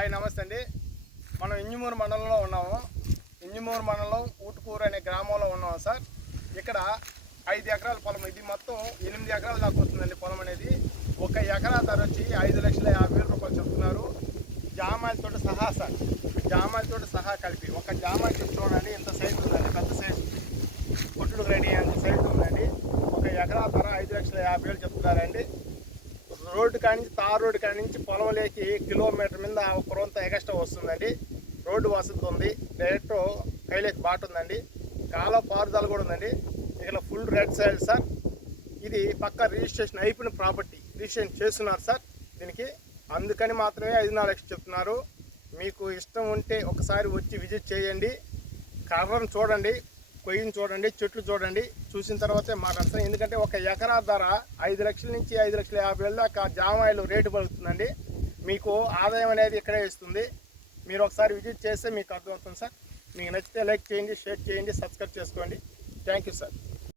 Hi నమస్తే అండి. మనం ఇంజమూరు మండలంలో ఉన్నాము. ఇంజమూరు మండలం ఊటుకూరు అనే గ్రామంలో ఉన్నాము సార్. ఇక్కడ 5 ఎకరాల పొలం, ఇది మొత్తం 8 ఎకరాల దాకా వస్తుందండి పొలం అనేది. 1 ఎకరా ధర వచ్చి 5,50,000 రూపాయలు చెప్తున్నారు. జామాయిలతో సహా సార్, జామాయిలతో సహా కలిపి. ఒక జామాయి చెట్టు చూడండి, ఇంత సైజు ఉందండి, పెద్ద సైజు, కొట్టుడు రెడీ అంత సైజు ఉందండి. 1 ఎకరా ధర 5,50,000 చెప్తున్నారండి. రోడ్డు కానించి తార్ రోడ్డు కానించి పొలంలోకి కిలోమీటర్ మీద 1 రూంత ఎగస్ట్రా వస్తుందండి. రోడ్డు వసతి ఉంది, డైరెక్ట్ కైలేకి బాట ఉందండి, కాలువ పారుదల కూడా ఉందండి. ఇక్కడ ఫుల్ రెడ్ సైడ్ సార్. ఇది పక్క రిజిస్ట్రేషన్ అయిపోయిన ప్రాపర్టీ, రిజిస్ట్రేషన్ చేస్తున్నారు సార్ దీనికి. అందుకని మాత్రమే 5,4 లక్షలు చెప్తున్నారు. మీకు ఇష్టం ఉంటే ఒకసారి వచ్చి విజిట్ చేయండి, కర్రను చూడండి, కొయ్యను చూడండి, చెట్లు చూడండి, చూసిన తర్వాతే మాట్లాడతాను. ఎందుకంటే 1 ఎకరా ధర 5 లక్షల నుంచి 5,50,000 దాకా జామాయిలు రేటు పలుకుతుందండి. మీకు ఆదాయం అనేది ఇక్కడే ఇస్తుంది. మీరు ఒకసారి విజిట్ చేస్తే మీకు అర్థమవుతుంది సార్. మీకు నచ్చితే లైక్ చేయండి, షేర్ చేయండి, సబ్స్క్రైబ్ చేసుకోండి. Thank you sir.